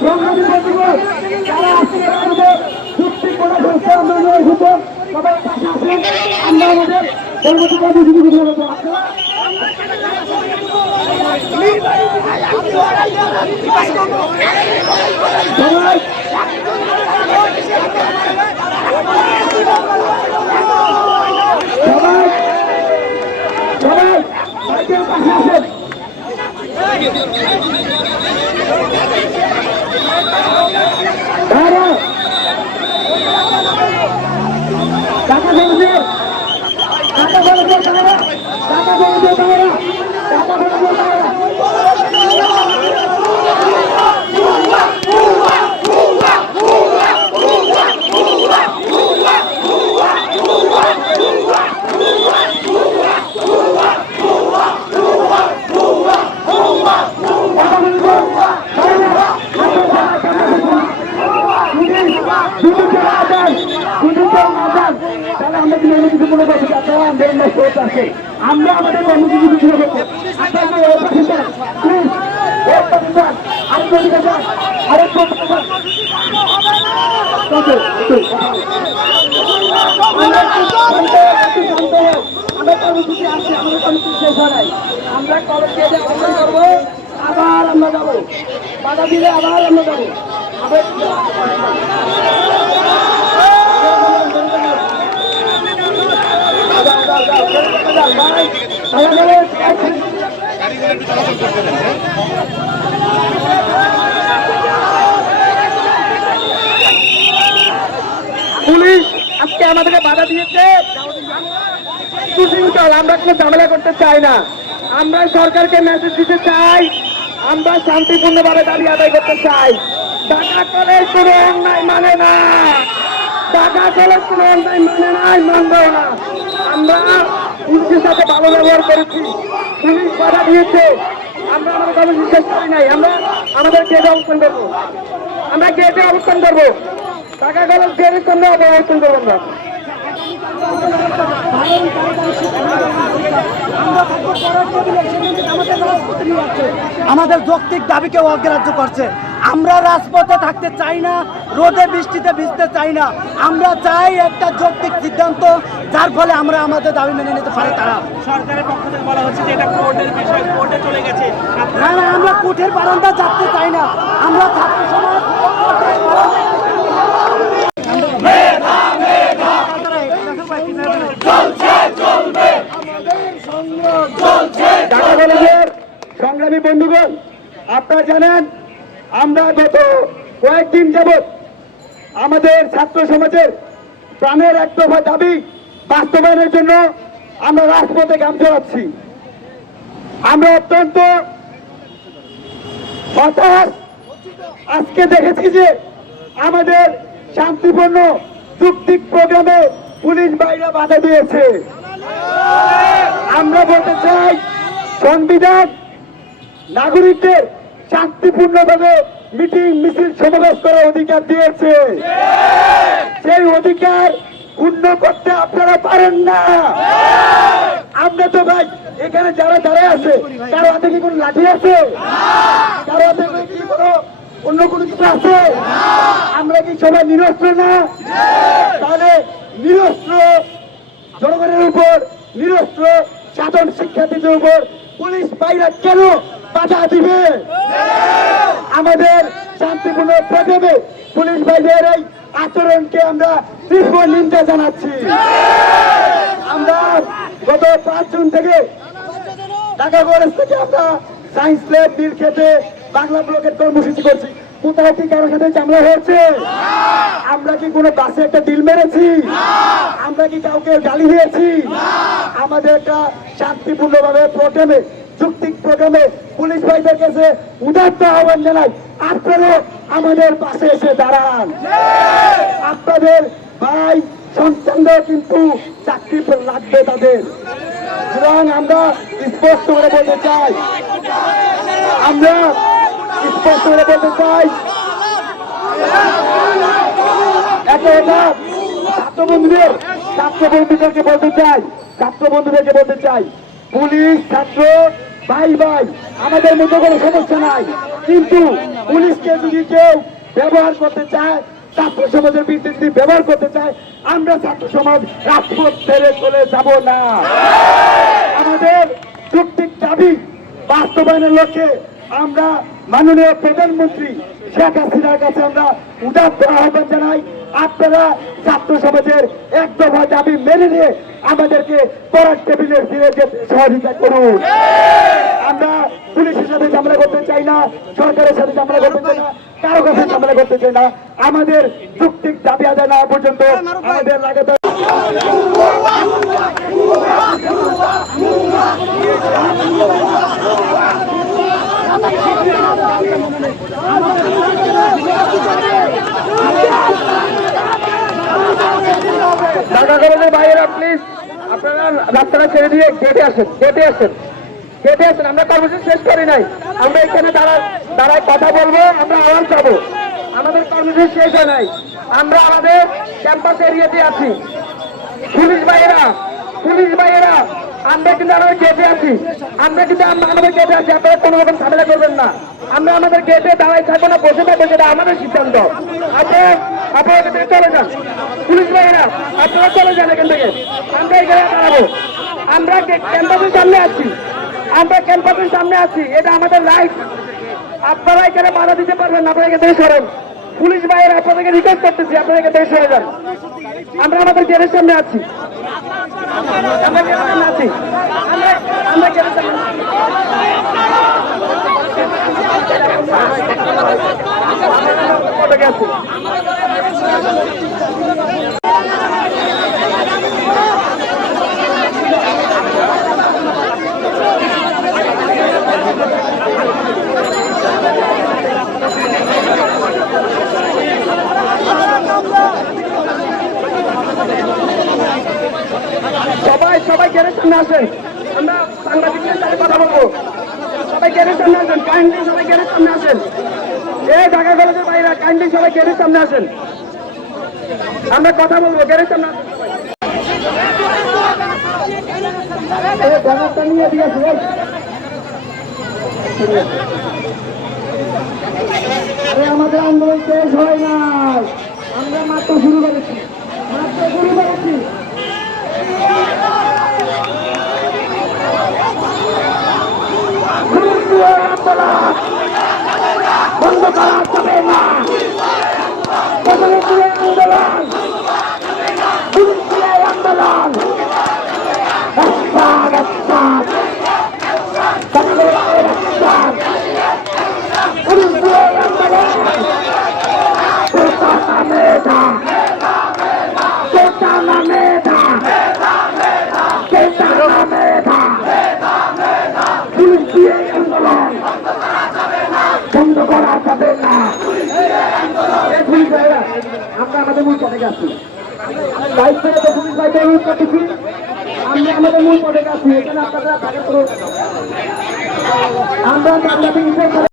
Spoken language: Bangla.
সংগ্রামী বন্ধুগণ যারা আজকে আমাদের চুক্তি করে ফেলছে আন্দোলনে এসেছেন সবাই পাশে আসেন আমরা আমাদের পরবর্তী কর্মসূচি ঘোষণা করব সবাই সবাই সবাই পাশে আসেন দাঁড়া টাকা ফেলছে টাকা ফেলছে দাঁড়া টাকা ফেলছে দাঁড়া টাকা ফেলছে দাঁড়া টাকা ফেলছে দাঁড়া দুটো চলে আসেন দুটো চলে আসেন তাহলে আমরা কি অন্য কিছু মনে করছি আপনারা আমাদের না শোধ আছে আমরা আমাদের কর্মসূচি শুরু করব আপনাকে ওই পাশে যান প্লিজ ওই পাশে যান আরেকটু দিকে যান আরেকটু দিকে যান কত? একটু। আমরা একটু শান্ত হই, একটু শান্ত হই। আমরা কর্মসূচি আসছি, আমাদের কর্মসূচি শেষ হয় আমরা করব। আবার আমরা যাব। বাধা দিলে আবার আমরা যাব। পুলিশ আজকে আমাদেরকে বাধা দিয়েছে। সুশৃঙ্খল আমরা কোনো ঝামেলা করতে চাই না। আমরা সরকারকে মেসেজ দিতে চাই। আমরা শান্তিপূর্ণভাবে দাবি আদায় করতে চাই। টাকা করে কোনো অন্যায় মানে না। টাকা করে কোনো অন্যায় মানে নাই মানবেও না। আমরা পুলিশের সাথে ভালো ব্যবহার করেছি। পুলিশ বাধা দিয়েছে। আমরা আমাদের কর্মসূচি শেষ করি নাই। আমরা আমাদের গেটে অবস্থান করব। আমরা গেটে অবস্থান করব। টাকা কলেজ গেটের সামনে অবস্থান করব আমরা। আমাদের যৌক্তিক দাবিকে অগ্রাহ্য করছে। আমরা রাজপথে থাকতে চাই না রোদে বৃষ্টিতে ভিজতে চাই না। আমরা চাই একটা যৌক্তিক সিদ্ধান্ত যার ফলে আমরা আমাদের দাবি মেনে নিতে পারি তারা। সরকারের পক্ষ থেকে বলা হচ্ছে যে এটা কোর্টের বিষয় কোর্টে চলে গেছে। না না আমরা কুঠের বারান্দা যাতে চাই না। আমরা ছাত্র সমাজ সংগ্রামী বন্ধুগণ আপনারা জানেন আমরা গত কয়েকদিন যাবৎ আমাদের ছাত্র সমাজের প্রাণের এক দফা দাবি বাস্তবায়নের জন্য আমরা রাজপথে কাম চালাচ্ছি। আমরা অত্যন্ত হতাশ। আজকে দেখেছি যে আমাদের শান্তিপূর্ণ যুক্তিক প্রোগ্রামে পুলিশ বাইরে বাধা দিয়েছে। আমরা বলতে চাই, সংবিধান নাগরিকদের শান্তিপূর্ণভাবে মিটিং, মিছিল সমাবেশ করার অধিকার দিয়েছে। সেই অধিকার পূর্ণ করতে আপনারা পারেন না। আমরা তো ভাই, এখানে যারা যারা আছে, কারও হাতে কি কোনো লাঠি আছে? কারও হাতে কি কোনো অন্য কোনো কিছু আছে? আমরা কি সবাই নিরস্ত্র না? তাহলে নিরস্ত্র জনগণের উপর, নিরস্ত্র সাধারণ শিক্ষার্থীদের উপর পুলিশ বাইরা কেন বাধা দিবে। আমাদের শান্তিপূর্ণ প্রোগ্রামে পুলিশ বাইরের এই আচরণকে আমরা তীব্র নিন্দা জানাচ্ছি। আমরা গত পাঁচ জুন থেকে ঢাকা কলেজ থেকে আমরা সায়েন্স ল্যাব নীল খেতে বাংলা ব্লকের কর্মসূচি করছি। কোথাও কি কারোর সাথে ঝামেলা হয়েছে? আমরা কি কোনো বাসে একটা দিল মেরেছি? আমরা কি কাউকে গালি দিয়েছি? আমাদের একটা শান্তিপূর্ণ ভাবে প্রোগ্রামে যুক্তিক প্রোগ্রামে পুলিশ ভাইদের কাছে উদাত্ত আহ্বান জানাই আপনারাও আমাদের পাশে এসে দাঁড়ান। আপনাদের ভাই সন্তানরা কিন্তু চাকরি লাগবে তাদের। সুতরাং আমরা স্পষ্ট করে বলতে চাই, আমরা স্পষ্ট করে বলতে চাই একটা কথা ছাত্র বন্ধুদের ছাত্র বন্ধুদেরকে বলতে চাই ছাত্র বন্ধুদেরকে বলতে চাই, পুলিশ ছাত্র ভাই ভাই, আমাদের মধ্যে কোনো সমস্যা নাই। কিন্তু পুলিশকে যদি কেউ ব্যবহার করতে চায়, ছাত্র সমাজের বিরুদ্ধে যদি ব্যবহার করতে চায়, আমরা ছাত্র সমাজ রাজপথ ছেড়ে চলে যাব না। আমাদের যুক্তিক দাবি বাস্তবায়নের লক্ষ্যে আমরা মাননীয় প্রধানমন্ত্রী শেখ হাসিনার কাছে আমরা উদাত্ত আহ্বান জানাই। আপনারা ছাত্র সমাজের এক দফা দাবি মেনে নিয়ে আমাদেরকে পড়ার টেবিলে ফিরে যেতে সহযোগিতা করুন। আমরা পুলিশের সাথে ঝামেলা করতে চাই না, সরকারের সাথে ঝামেলা করতে চাই না, কারও কাছে ঝামেলা করতে চাই না। আমাদের যুক্তিক দাবি আদায় না পর্যন্ত আমাদের লাগাতার ঢাকা কলেজের বাইরে প্লিজ আপনারা রাস্তাটা ছেড়ে দিয়ে গেটে আসেন গেটে আসেন গেটে আসেন, আমরা কর্মসূচি শেষ করি নাই। আমরা এখানে দাঁড়া, দাঁড়ায় কথা বলব, আমরা আওয়াজ যাব আমাদের কর্মসূচি শেষ হয় নাই। আমরা আমাদের ক্যাম্পাস এরিয়াতে আছি। পুলিশ ভাইয়েরা পুলিশ ভাইয়েরা আমরা কিন্তু আমাদের গেটে আছি। আমরা কিন্তু আমাদের গেটে আছি। আপনারা কোনো রকম ঝামেলা করবেন না। আমরা আমাদের গেটে দাঁড়াই থাকব না, বসে থাকব, সেটা আমাদের সিদ্ধান্ত। আপনারা আপনারা চলে যান। পুলিশ ভাইয়েরা, আপনারা চলে যান এখান থেকে। আমরা এখানে দাঁড়াবো। আমরা ক্যাম্পাসের সামনে আছি। আমরা ক্যাম্পাসের সামনে আছি। এটা আমাদের লাইফ আপনারা এখানে বাধা দিতে পারবেন আপনারা এখান থেকে সরেন। পুলিশ ভাইয়েরা আপনাদেরকে রিকোয়েস্ট করতেছি আপনাদেরকে বেশ হয়ে যান। আমরা আমাদের গেটের সামনে আছি। আমরা আছি। আমরা আমরা গেটের সামনে আছি। সবাই গেটের সামনে আসেন। আমরা সাংবাদিকদের সাথে কথা বলব। সবাই গেটের সামনে আসেন। কাইন্ডলি সবাই গেটের সামনে আসেন। এই ঢাকা কলেজের বাইরে কাইন্ডলি সবাই গেটের সামনে আসেন। আমরা কথা বলব গেটের সামনে আসেন? আমাদের আন্দোলন শেষ হয় নাই। আমরা মাত্র শুরু করেছি। মাত্র শুরু করেছি বন্ধ করা যাবে না প্রধানমন্ত্রী আন্দোলন আন্দোলন রাস্তার রাস্তার বাংলার রাস্তার পুলিশের আন্দোলন চেতনা মেধা চেতনা মেধা চেতনা মেধা পুলিশের আন্দোলন বন্ধ করা যাবে না এই পুলিশ ভাইরা, আমরা আমাদের মূল পদে আছি। বাইশ থেকে চব্বিশ বাইশে ইউজ করতেছি আমি আমাদের মূল পদে আছি। এখানে আপনারা আমরা